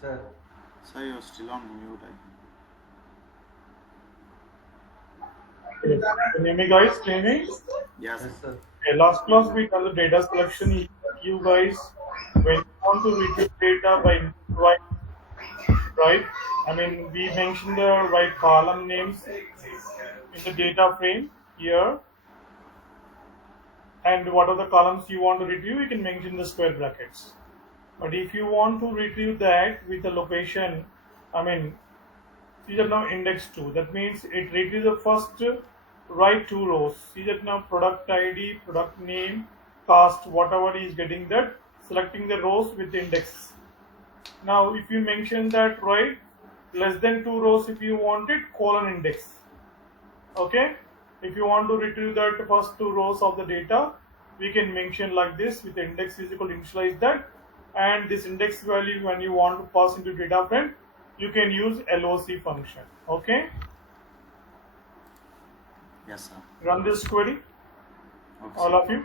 Sir. Sir, you're still on mute. Yes. Can you hear me, guys? Can you hear me? Yes, Yes, sir. sir. Okay, last class we done the data selection. You guys, when you want to retrieve data by right, I mean we mentioned the right column names in the data frame here, and what are the columns you want to retrieve, you can mention the square brackets. But if you want to retrieve that with a location, I mean see that now index 2. That means it retrieves the first right two rows. See that now product ID, product name, cost, whatever is getting that, selecting the rows with index. Now if you mention that right, less than two rows if you want it, colon index. Okay. If you want to retrieve that first two rows of the data, we can mention like this with index is equal to initialize that, and this index value when you want to pass into data frame, you can use LOC function. Okay, Yes, sir. run this query, Okay, all sir. of you.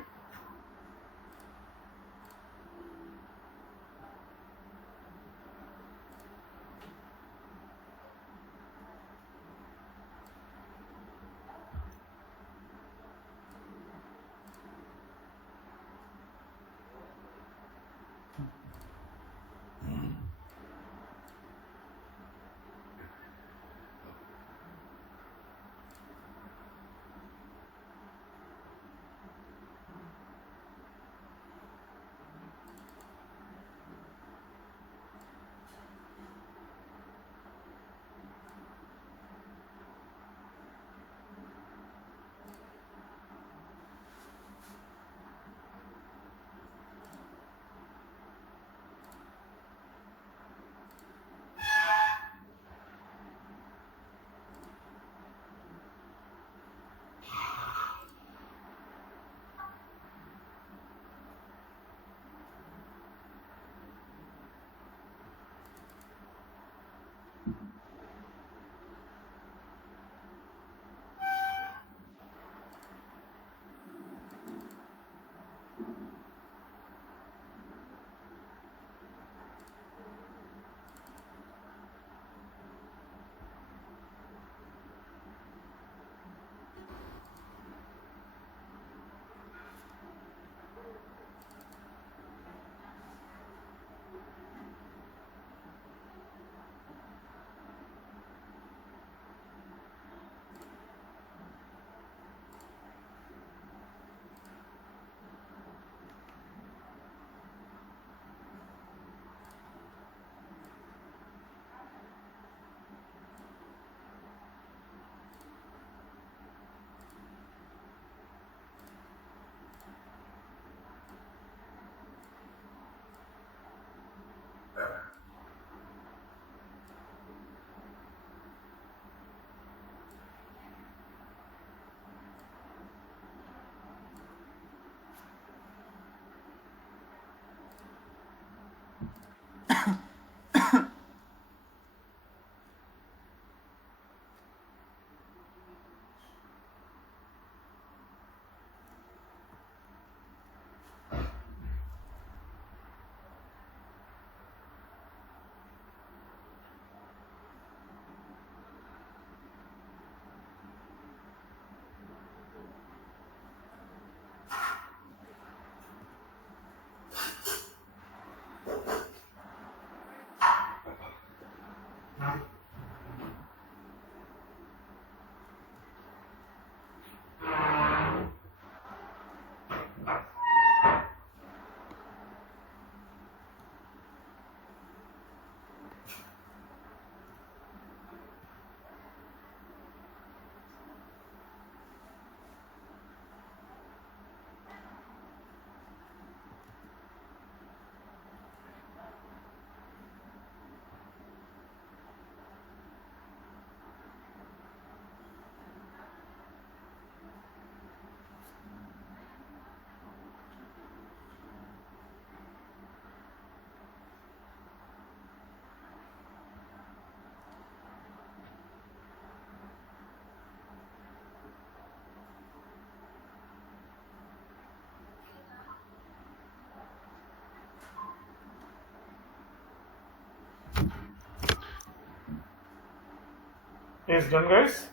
Yes, done, guys.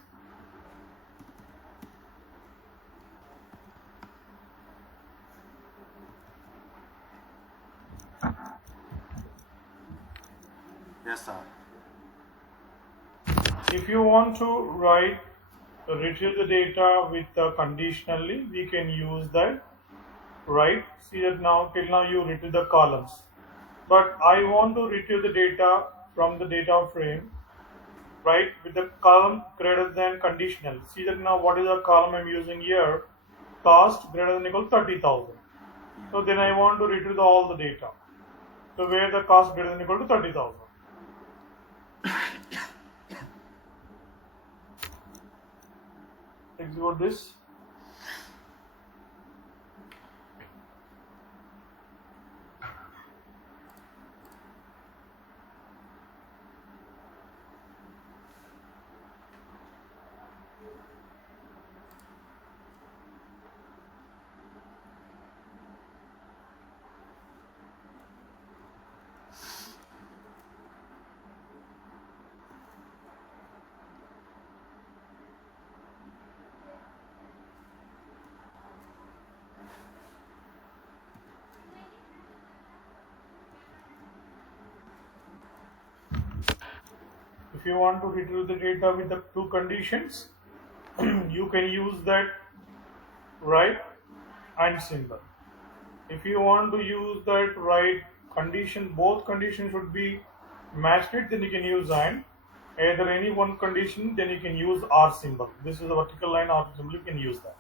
Yes, sir. If you want to retrieve the data with conditionally, we can use that. Right? See that now till now you retrieve the columns, but I want to retrieve the data from the data frame, right, with the column greater than conditional. See that now what is the column I'm using here? Cost greater than equal 30,000. So then I want to retrieve all the data. So where the cost greater than equal to 30,000. Execute this. If you want to retrieve the data with the two conditions, you can use that right and symbol. If you want to use that right condition, both conditions should be matched it, then you can use and. Either any one condition, then you can use R symbol. This is a vertical line R symbol, you can use that.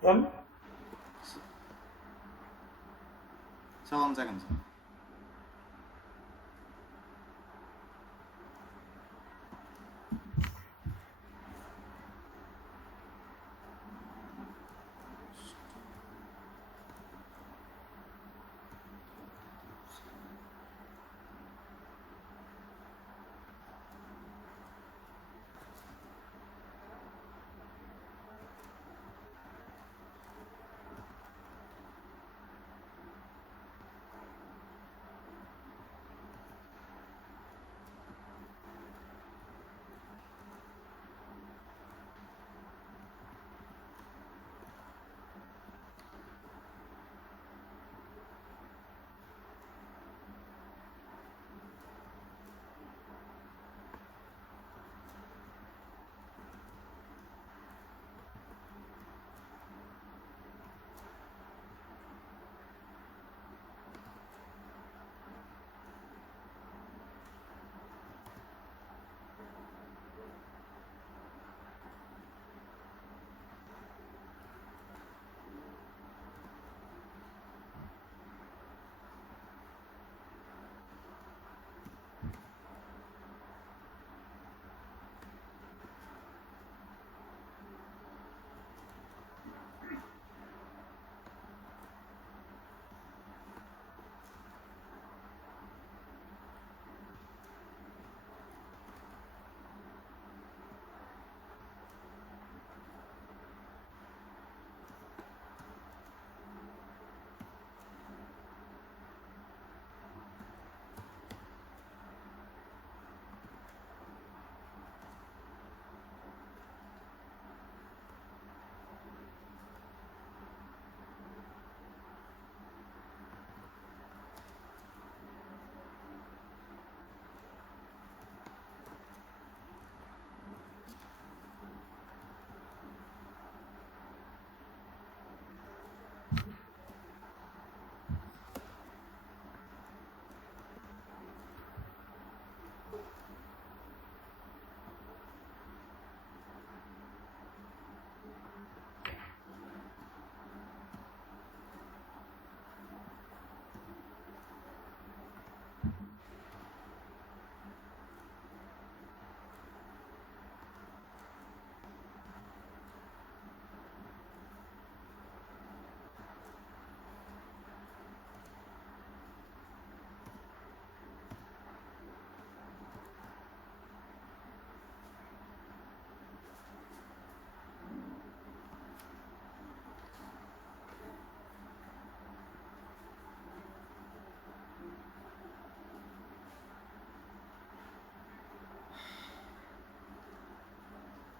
Done? So 1 second, sir.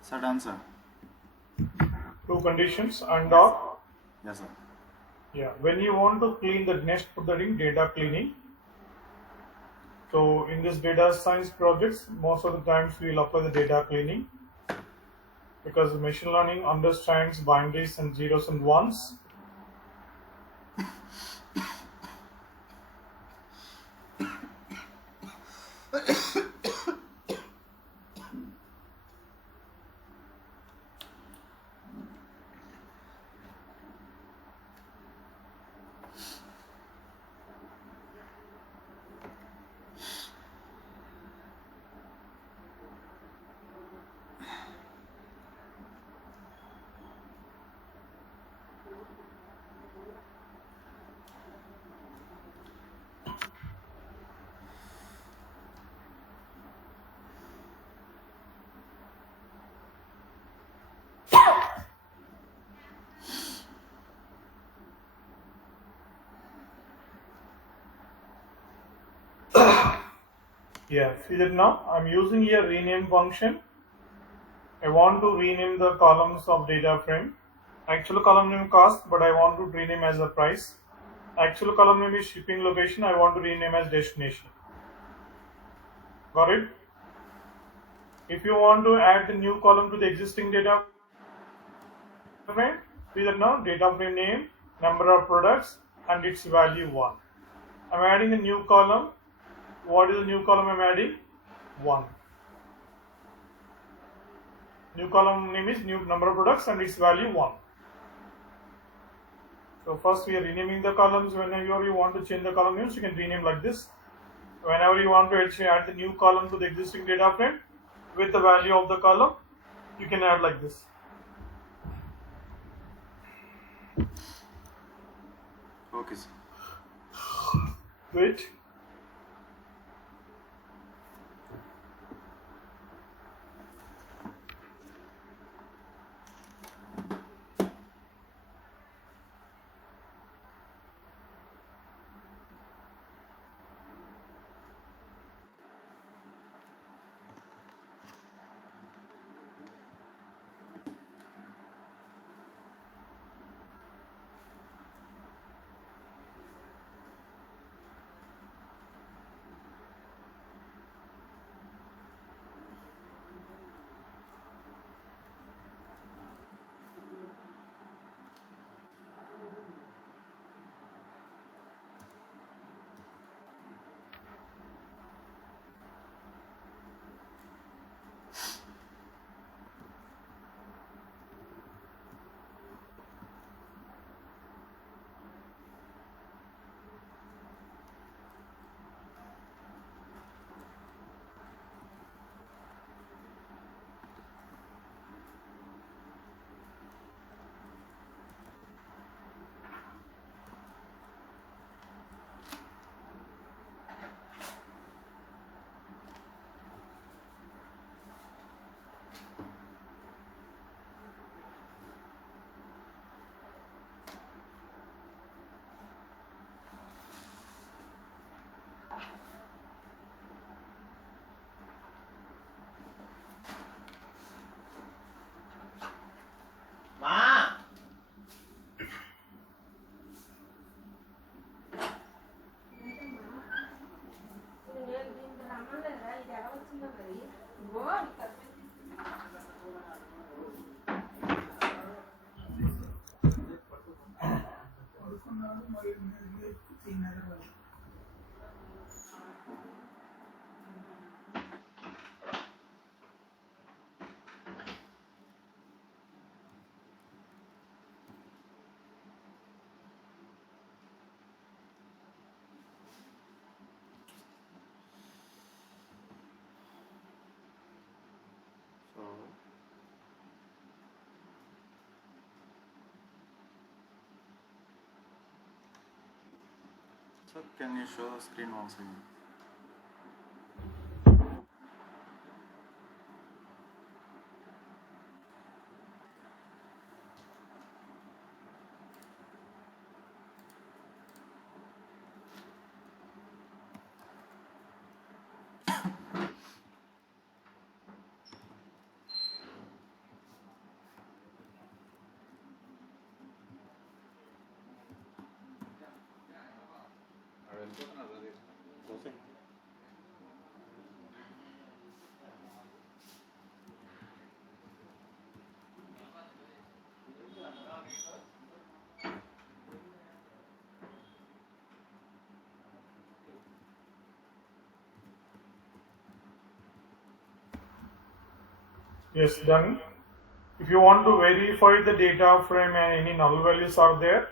Sir, done, sir. Two conditions and/or. Yes, sir. Yeah, when you want to clean the next, put that in data cleaning. So in this data science projects, most of the times we'll apply the data cleaning because machine learning understands binaries and zeros and ones. Yeah, see that now I'm using here rename function. I want to rename the columns of data frame. Actual column name cost, but I want to rename as a price. Actual column name is shipping location. I want to rename as destination. Got it? If you want to add the new column to the existing data frame, see that now data frame name, number of products, and its value 1. I'm adding a new column. What is the new column I'm adding? 1. New column name is new number of products and its value 1. So first we are renaming the columns. Whenever you want to change the column names, you can rename like this. Whenever you want to actually add the new column to the existing data frame with the value of the column, you can add like this. Okay, sir. Wait. Sir, can you show the screen once again? Yes, done. If you want to verify the data frame and any null values are there,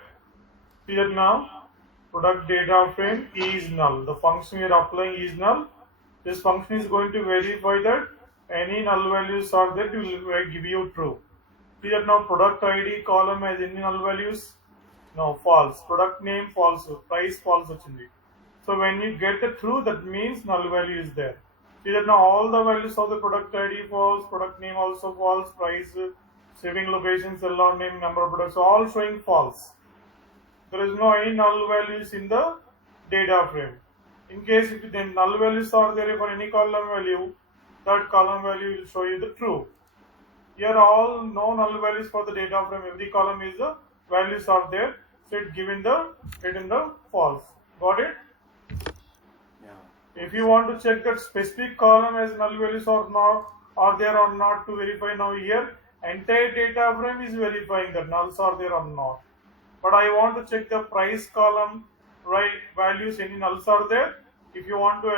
here now product data frame is null. The function we are applying is null. This function is going to verify that any null values are there, it will give you true. Here now product ID column has any null values? No, false. Product name false, price false వచ్చిndi. So when you get the true, that means null value is there. Here now all the values of the product ID false, product name also false, price, shipping location, seller name, number of products, all showing false. There is no any null values in the data frame. In case if the null values are there for any column value, that column value will show you the true. Here all no null values for the data frame. Every column is the values are there. So it given the false. Got it? Yeah. If you want to check that specific column has null values or not, are there or not, to verify now here, entire data frame is verifying that nulls are there or not. But I want to check the price column, right? Values, any nulls are there. If you want to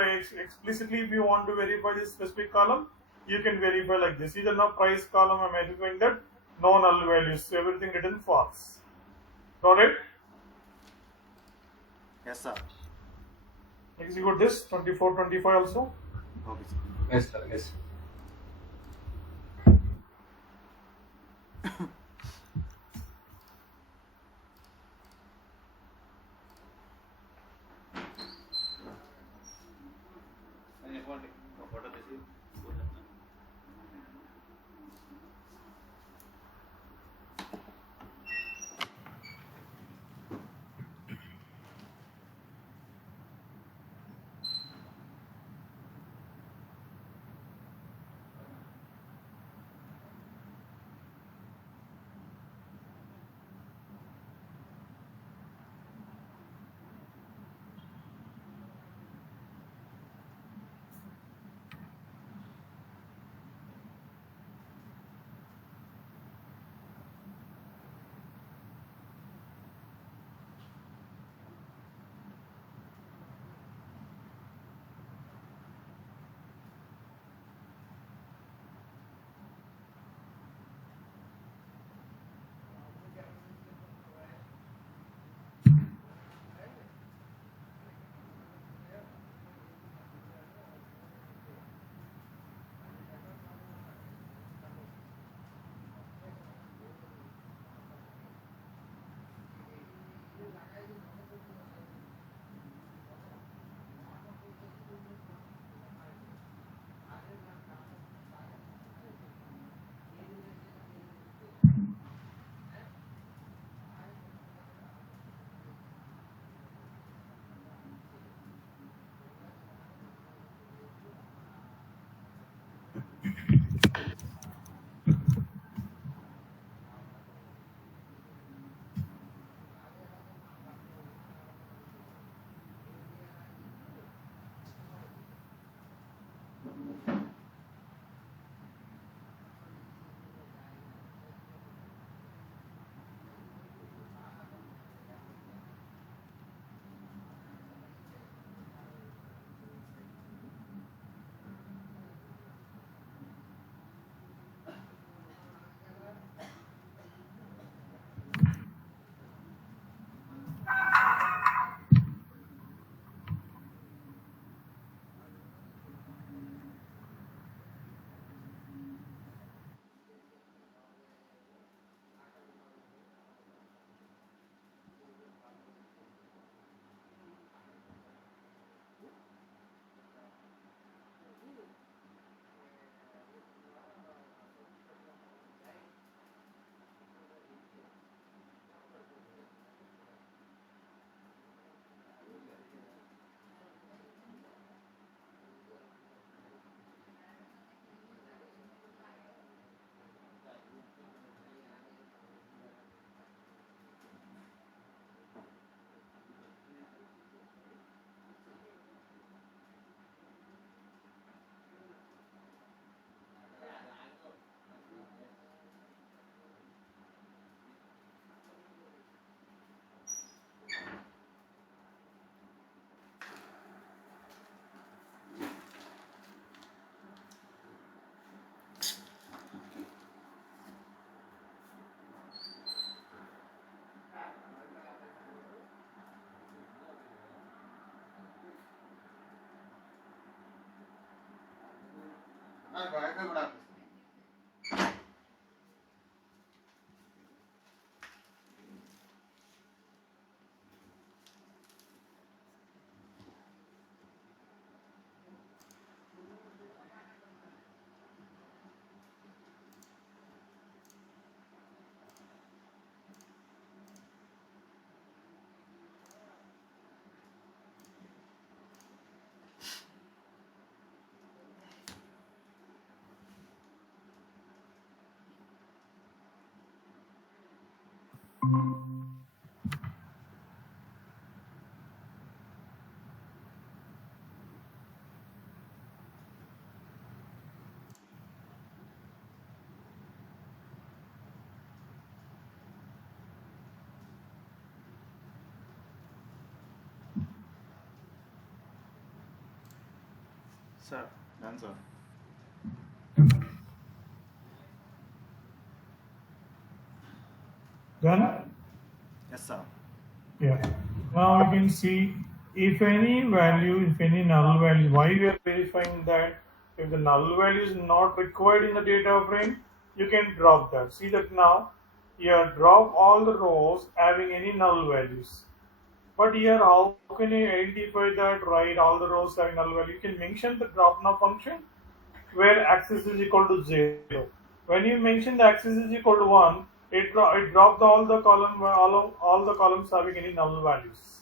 explicitly, if you want to verify this specific column, you can verify like this. Either now price column, I'm verifying that no null values, everything written false. Got it? Yes, sir. Execute this 24, 25 also. Okay, sir. Yes, sir. Yes. Sir, done, sir. Done? Yes, sir. Yeah. Now you can see if any value, if any null value, why we are verifying that if the null value is not required in the data frame, you can drop that. See that now, here drop all the rows having any null values. But here, how can you identify that, right? All the rows having null value. You can mention the drop now function where axis is equal to 0. When you mention the axis is equal to 1, it dropped all the all the columns having any null values.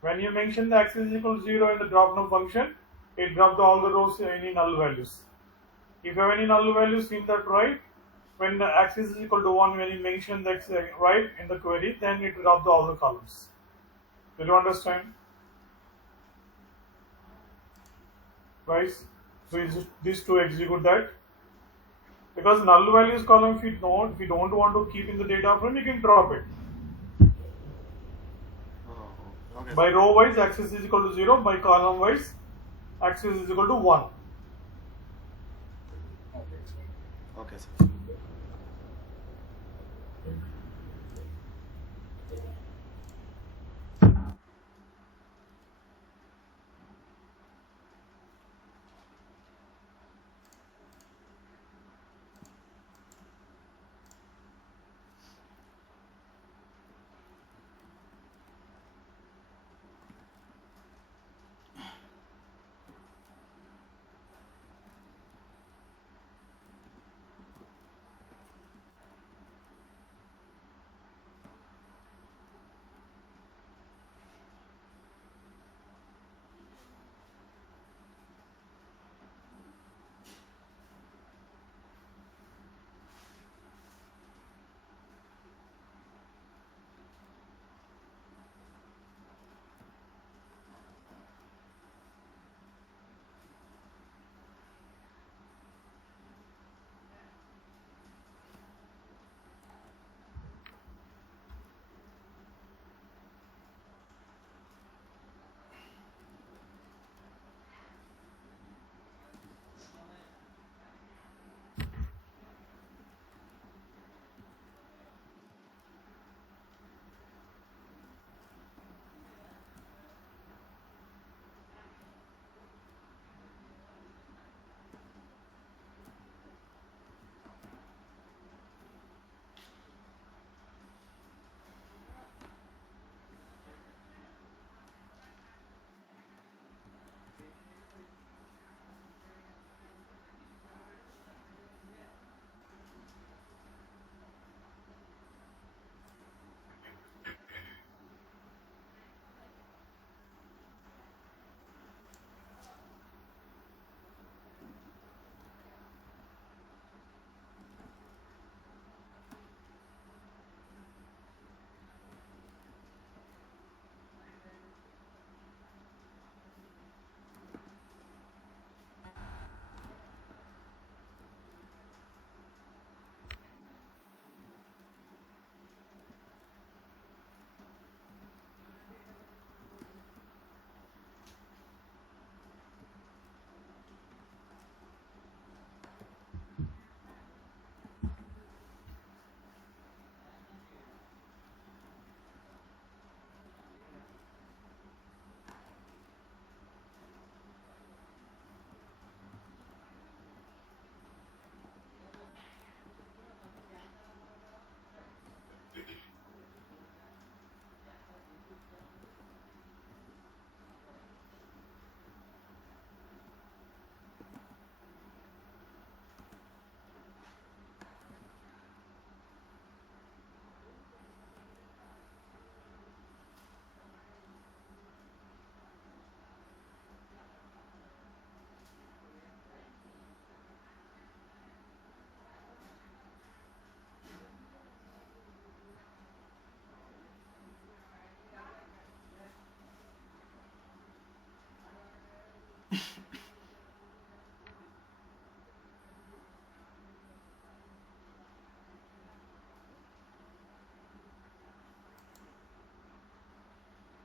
When you mention the axis is equal to 0 in the drop now function, it dropped all the rows any null values. If you have any null values in that, right, when the axis is equal to 1, when you mention the right in the query, then it dropped all the columns. Do you understand? Guys, so is this to execute that? Because null values column, if you don't want to keep in the data frame, you can drop it. Oh, okay. By row wise, axis is equal to 0. By column wise, axis is equal to 1. Okay, sir.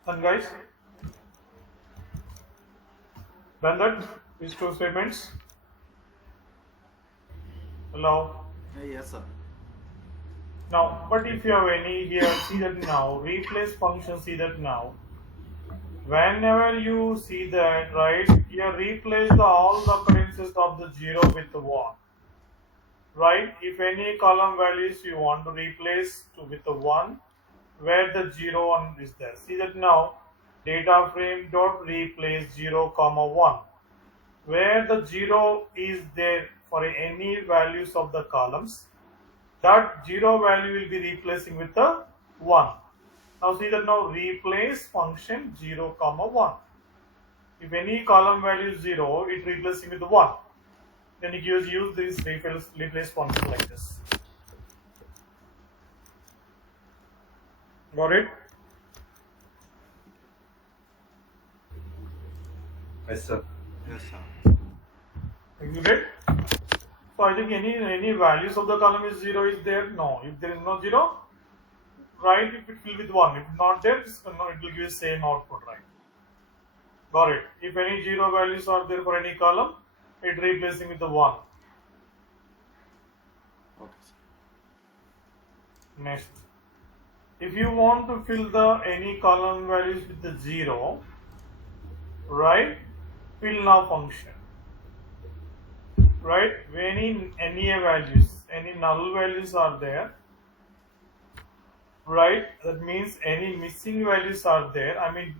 And guys, done that? These two statements. Hello. Yes, sir. Now, but if you have any here, see that now. Replace function, see that now. Whenever you see that, right, you replace all the occurrences of the 0 with the 1. Right? If any column values you want to replace with the 1, where the 0 1 is there. See that now. Data frame dot replace 0 comma 1. Where the 0 is there for any values of the columns, that 0 value will be replacing with the 1. Now see that now replace function 0 comma 1. If any column value is 0, it replacing with the 1. Then you use this replace function like this. Got it? Yes, sir. Yes, sir. You get? So I think any values of the column is 0 is there? No. If there is no 0, right, if it will with 1. If not there, it will give the same output, right? Got it. If any 0 values are there for any column, it replacing with the 1. Okay, sir. Next. If you want to fill the any column values with the 0, right, fill now function. Right, when any values, any null values are there, right, that means any missing values are there. I mean,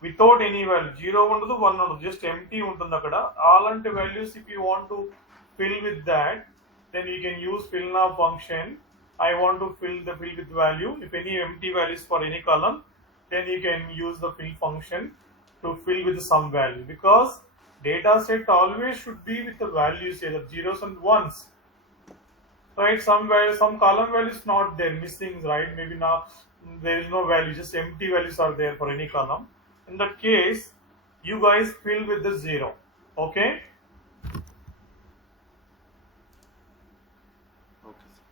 without any value, 0 ఉండదు 1 ఉండదు, just empty ఉంటుంది అక్కడ. అలాంటి values if you want to fill with that, then you can use fill now function. I want to fill with value. If any empty values for any column, then you can use the fill function to fill with some value, because data set always should be with the values here, the zeros and ones. Right, some column values not there, missing, right? Maybe now there is no value, just empty values are there for any column. In that case, you guys fill with the 0. Okay? Okay, sir.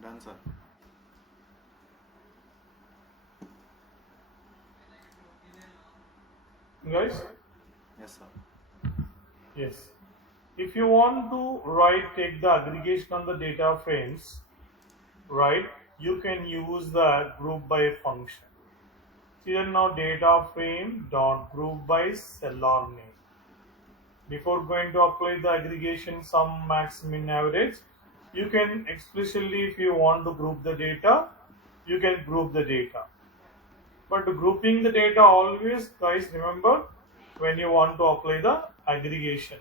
Done, sir. Guys? Yes, sir. Yes. If you want to take the aggregation on the data frames, right, you can use the group by function. See that now data frame dot group by cell or name. Before going to apply the aggregation sum, max, min, average, you can explicitly, if you want to group the data, you can group the data. But grouping the data always, guys, remember when you want to apply the aggregation.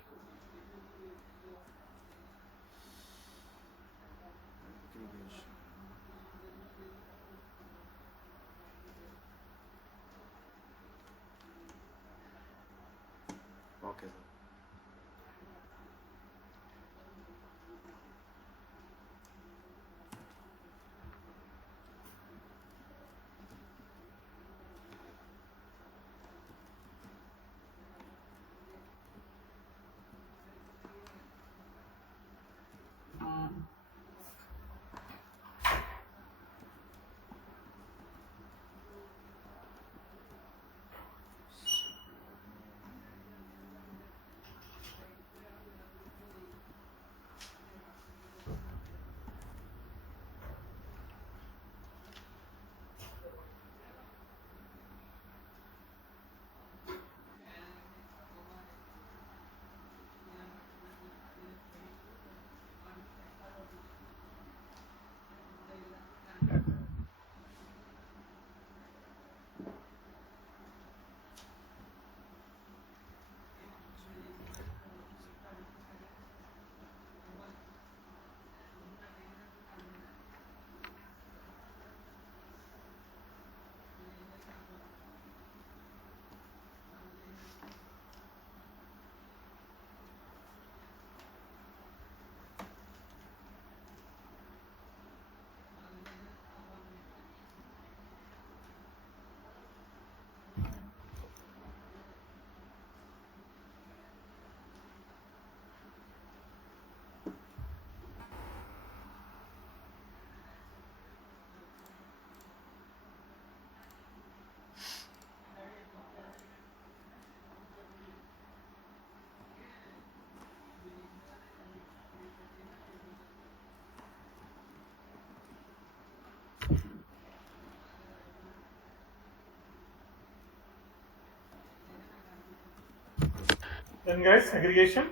Then guys, aggregation.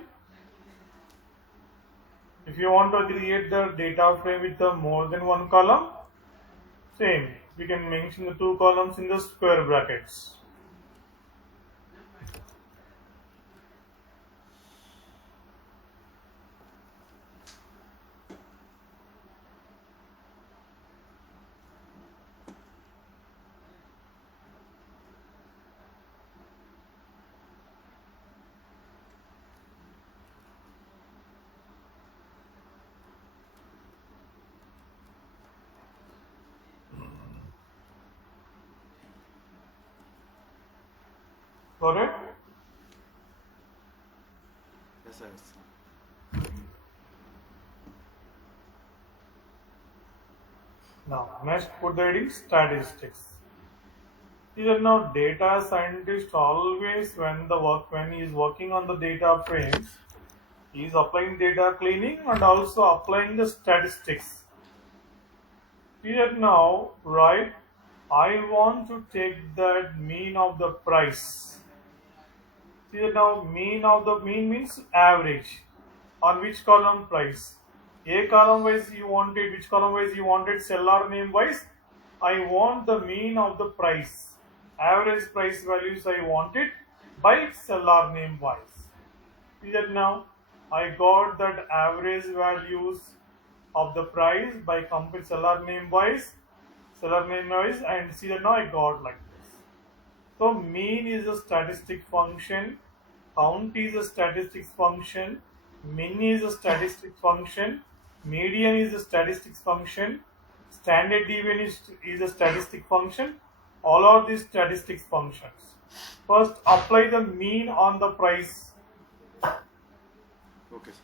If you want to aggregate the data frame with the more than one column, same. We can mention the two columns in the square brackets. Got it? Yes, sir. Yes, sir. Now, next put the heading statistics. See that now data scientist always when he is working on the data frames, he is applying data cleaning and also applying the statistics. See that now, right? I want to take that mean of the price. See that now mean means average. On which column price? A column wise you wanted, which column wise you wanted, seller name wise? I want the mean of the price. Average price values I wanted by seller name wise. See that now? I got that average values of the price by comparing seller name wise, and see that now I got like this. So mean is a statistic function, count is a statistics function, min is a statistics function, median is a statistics function, standard deviation is a statistic function. All are these statistics functions. First, apply the mean on the price. Okay, sir.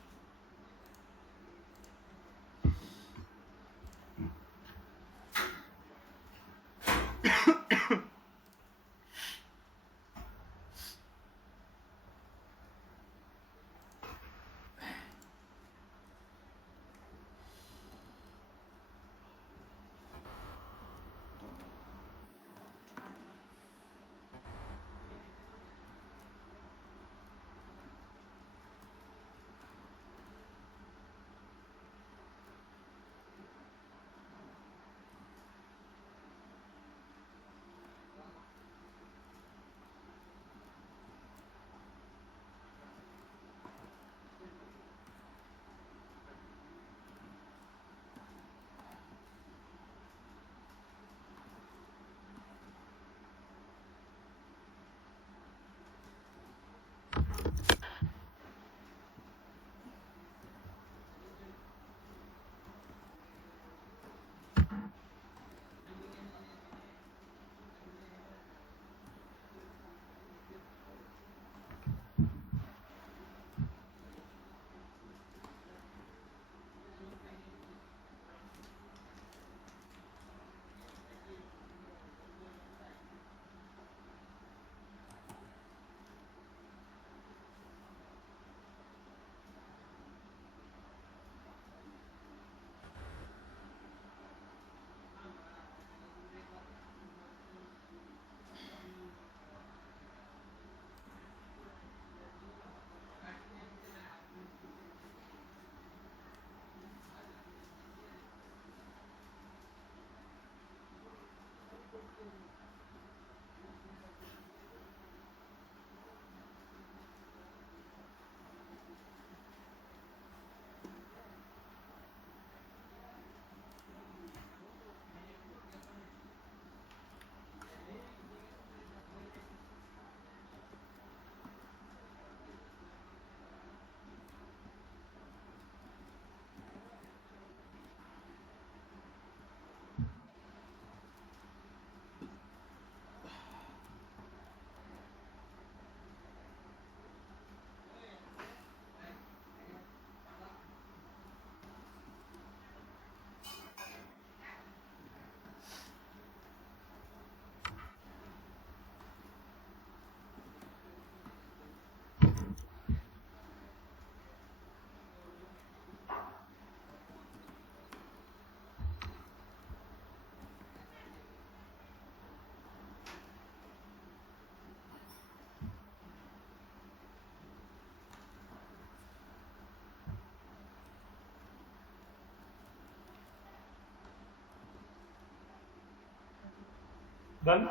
Done?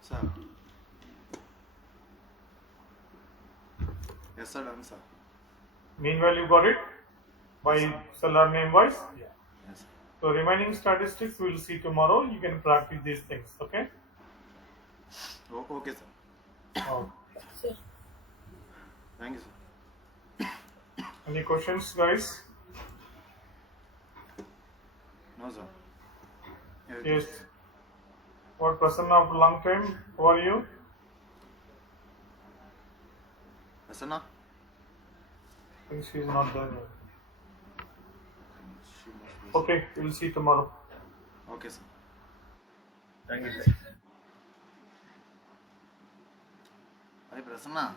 Sir. Yes, sir. Done, sir. Meanwhile, you got it by learn name wise. Yeah. Yes, sir. So remaining statistics we will see tomorrow. You can practice these things. Okay. Okay, sir. Oh. Thank you, sir. Any questions, guys? No, sir. Yes. What Prasanna after long time? How are you? Prasanna? I think she is not there. She must be. Okay, we will see tomorrow. Okay, sir. Thank you, sir. Hey, Prasanna.